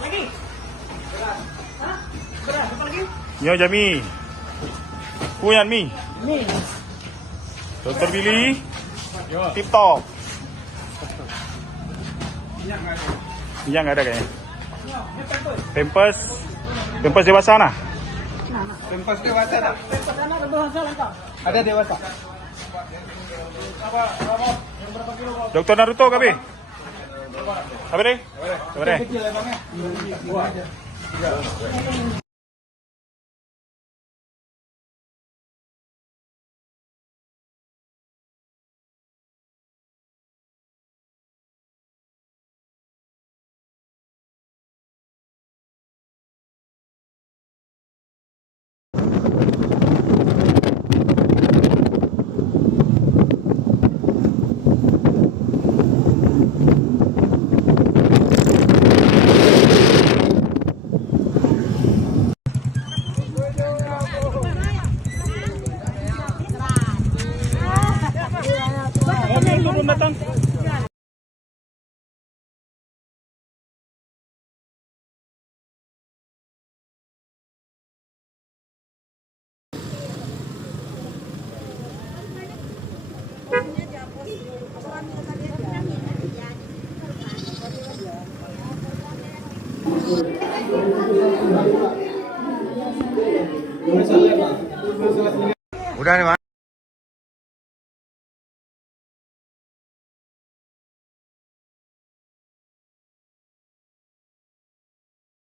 Lagi. Hah? Beras, apa lagi? Yo Jami. Puyan Mi. Ini. Dokter Billy. Tip top. Minyak nggak ada kayaknya. Pampers. Pampers dewasa nah. Pempas dewasa tak? Pepas anak ada dewasa lengkap. Ada dewasa. Dokter Naruto kabe. Apa deh? Apa deh? Kecil emangnya? Dua aja. Mobil itu belum datang. Udah nih, Mas.